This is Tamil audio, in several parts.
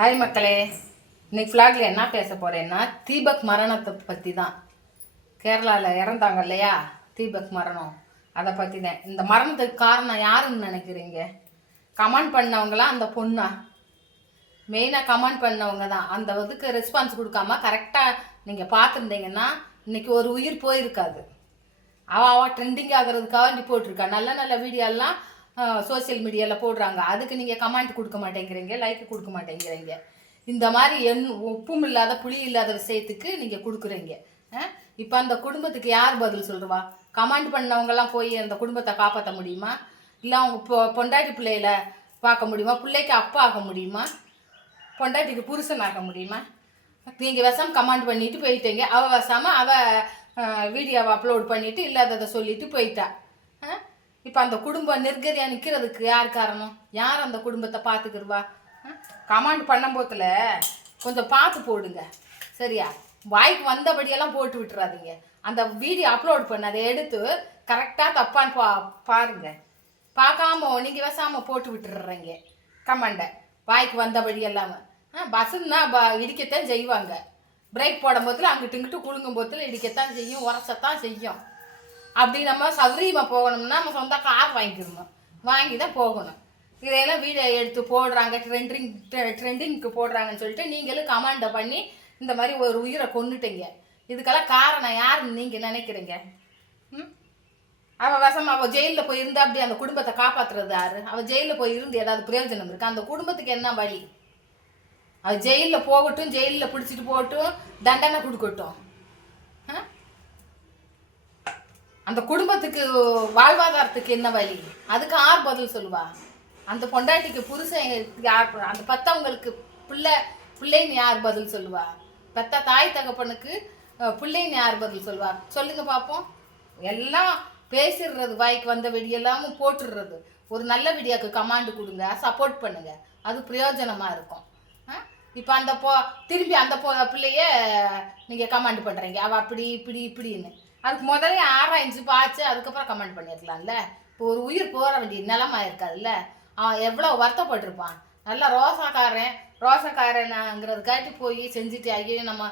ஹாய் மக்களே. இன்னைக்கு ஃப்ளாகில் என்ன பேச போகிறேன்னா தீபக் மரணத்தை பற்றி தான் கேரளாவில் இறந்தாங்க இல்லையா? தீபக் மரணம். அதை பற்றி தான் இந்த மரணத்துக்கு காரணம் யாருன்னு நினைக்கிறீங்க? கமெண்ட் பண்ணவங்களாம் அந்த பொண்ணா? மெயினாக கமெண்ட் பண்ணவங்க தான். அந்த இதுக்கு ரெஸ்பான்ஸ் கொடுக்காம கரெக்டாக நீங்கள் பார்த்துருந்தீங்கன்னா இன்னைக்கு ஒரு உயிர் போயிருக்காது. அவள் அவள் ட்ரெண்டிங் ஆகிறதுக்காக போட்டிருக்கா. நல்ல நல்ல வீடியோலாம் சோஷியல் மீடியாவில் போடுறாங்க. அதுக்கு நீங்கள் கமெண்ட் கொடுக்க மாட்டேங்கிறீங்க லைக் கொடுக்க மாட்டேங்கிறீங்க. இந்த மாதிரி என் உப்பும் இல்லாத புளி இல்லாத விஷயத்துக்கு நீங்கள் கொடுக்குறீங்க. இப்போ அந்த குடும்பத்துக்கு யார் பதில் சொல்லுவா கமெண்ட் பண்ணவங்கெல்லாம் போய் அந்த குடும்பத்தை காப்பாற்ற முடியுமா? இல்லை அவங்க பொ பொண்டாட்டி பிள்ளையில பார்க்க முடியுமா? பிள்ளைக்கு அப்பா ஆக முடியுமா? பொண்டாட்டிக்கு புருஷன் ஆக முடியுமா? நீங்கள் விஷம் கமெண்ட் பண்ணிட்டு போயிட்டீங்க. அவள் விஷமா அவள் வீடியோவை அப்லோட் பண்ணிவிட்டு இல்லாததை சொல்லிட்டு போயிட்டா. இப்போ அந்த குடும்பம் நிர்கரியாக நிற்கிறதுக்கு யார் காரணம்? யார் அந்த குடும்பத்தை பார்த்துக்கிருவா? பண்ணும் போதில் கொஞ்சம் பார்த்து போடுங்க. சரியா? வாய்க்கு வந்தபடியெல்லாம் போட்டு விட்டுறாதீங்க. அந்த வீடியோ அப்லோட் பண்ண அதை எடுத்து கரெக்டாக தப்பான்னு பா பாருங்க. பார்க்காம நீங்கள் பேசாமல் போட்டு விட்டுடுறீங்க கமெண்டை வாய்க்கு வந்தபடி எல்லாமே ஆ பஸ்ஸுன்னா ப இடிக்கத்தான் செய்வாங்க. பிரேக் போடும் போதில் அங்கிட்டு இங்கிட்டு குழுங்கும் போதில் இடிக்கத்தான் செய்யும் உரசத்தான் செய்யும். அப்படி நம்ம சௌரியமாக போகணும்னா நம்ம சொந்த கார் வாங்கிக்கணும். வாங்கி தான் போகணும். இதையெல்லாம் வீடியோ எடுத்து போடுறாங்க ட்ரெண்டிங் ட்ரெண்டிங்க்கு போடுறாங்கன்னு சொல்லிட்டு நீங்களும் கமாண்டை பண்ணி இந்த மாதிரி ஒரு உயிரை கொண்டுட்டீங்க இதுக்கெல்லாம் காரணம் யாருன்னு நீங்கள் நினைக்கிறீங்க? ம்? அவள் வசம் அவள் ஜெயிலில் போய் இருந்தா அப்படி அந்த குடும்பத்தை காப்பாற்றுறது யாரு? அவள் ஜெயிலில் போய் இருந்து ஏதாவது பிரயோஜனம் இருக்கு? அந்த குடும்பத்துக்கு என்ன வழி? அவள் ஜெயிலில் போகட்டும் ஜெயிலில் பிடிச்சிட்டு போகட்டும் தண்டனை கொடுக்கட்டும். அந்த குடும்பத்துக்கு வாழ்வாதாரத்துக்கு என்ன வழி? அதுக்கு யார் பதில் சொல்லுவா? அந்த பொண்டாட்டிக்கு புருஷன் யார் அந்த பத்தவங்களுக்கு பிள்ளை பிள்ளைன்னு யார் பதில் சொல்லுவா? பெத்த தாய் தகப்பனுக்கு பிள்ளைன்னு யார் பதில் சொல்லுவா? சொல்லுங்க பார்ப்போம் எல்லாம் பேசிடுறது வாய்க்கு வந்த வெடியெல்லாமும் போட்டுடுறது. ஒரு நல்ல வீடியோக்கு கமாண்டு கொடுங்க சப்போர்ட் பண்ணுங்க. அது பிரயோஜனமாக இருக்கும். இப்போ அந்த போ திரும்பி அந்த போ பிள்ளைய நீங்கள் கமாண்டு பண்ணுறீங்க அவள் அப்படி இப்படி இப்படின்னு. அதுக்கு முதல்ல ஆராய்ஞ்சு பார்த்து அதுக்கப்புறம் கமெண்ட் பண்ணியிருக்கலாம்ல இப்போ ஒரு உயிர் போகிற வேண்டிய நிலமா இருக்காதுல்ல. அவன் எவ்வளோ வருத்தப்பட்டிருப்பான். நல்லா ரோசாக்காரன் ரோசக்காரனுங்கிறதுக்காட்டி போய் செஞ்சுட்டு ஐயோ நம்ம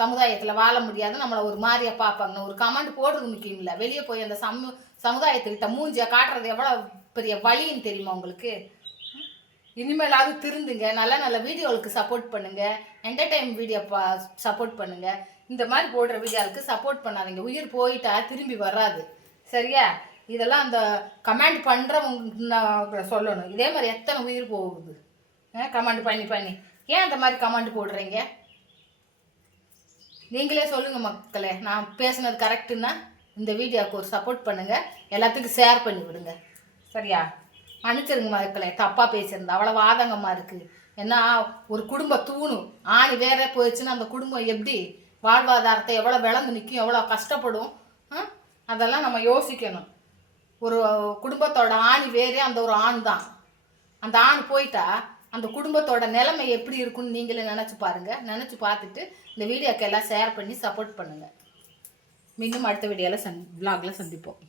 சமுதாயத்தில் வாழ முடியாது. நம்மளை ஒரு மாதிரியாக பார்ப்பாங்க. ஒரு கமெண்ட் போடுறது முக்கியம் இல்லை வெளியே போய் அந்த சமு சமுதாயத்துக்கிட்ட மூஞ்சியை காட்டுறது எவ்வளோ பெரிய வழின்னு தெரியுமா உங்களுக்கு? இனிமேலாவது திருந்துங்க. நல்ல நல்ல வீடியோவுக்கு சப்போர்ட் பண்ணுங்க. என்டர்டைன் வீடியோ பா சப்போர்ட் பண்ணுங்க. இந்த மாதிரி போடுற வீடியோவுக்கு சப்போர்ட் பண்ணாதீங்க. உயிர் போயிட்டா திரும்பி வராது. சரியா? இதெல்லாம் அந்த கமெண்ட் பண்ணுறவங்க சொல்லணும். இதே மாதிரி எத்தனை உயிர் போகுது? கமெண்ட் பண்ணி பண்ணி. ஏன் அந்த மாதிரி கமெண்ட் போடுறீங்க? நீங்களே சொல்லுங்க மக்களே. நான் பேசுனது கரெக்டுன்னா இந்த வீடியோவுக்கு ஒரு சப்போர்ட் பண்ணுங்க. எல்லாத்துக்கும் ஷேர் பண்ணி விடுங்க. சரியா? மன்னிச்சிருங்க மக்களே தப்பாக பேசியிருந்தா. அவ்வளோ வாதங்கமாக இருக்குது ஏன்னா ஒரு குடும்ப தூணு ஆணி வேற போயிடுச்சுன்னா அந்த குடும்பம் எப்படி? வாழ்வாதாரத்தை எவ்வளோ விளந்து நிற்கும் எவ்வளோ கஷ்டப்படும்? அதெல்லாம் நம்ம யோசிக்கணும். ஒரு குடும்பத்தோட ஆணி வேறே அந்த ஒரு ஆண் தான். அந்த ஆண் போயிட்டா அந்த குடும்பத்தோட நிலைமை எப்படி இருக்குன்னு நீங்களே நினச்சி பாருங்கள் நினச்சி பார்த்துட்டு இந்த வீடியோக்கெல்லாம் ஷேர் பண்ணி சப்போர்ட் பண்ணுங்கள் மீண்டும் அடுத்த வீடியோவில் சந் விலாகில் சந்திப்போம்.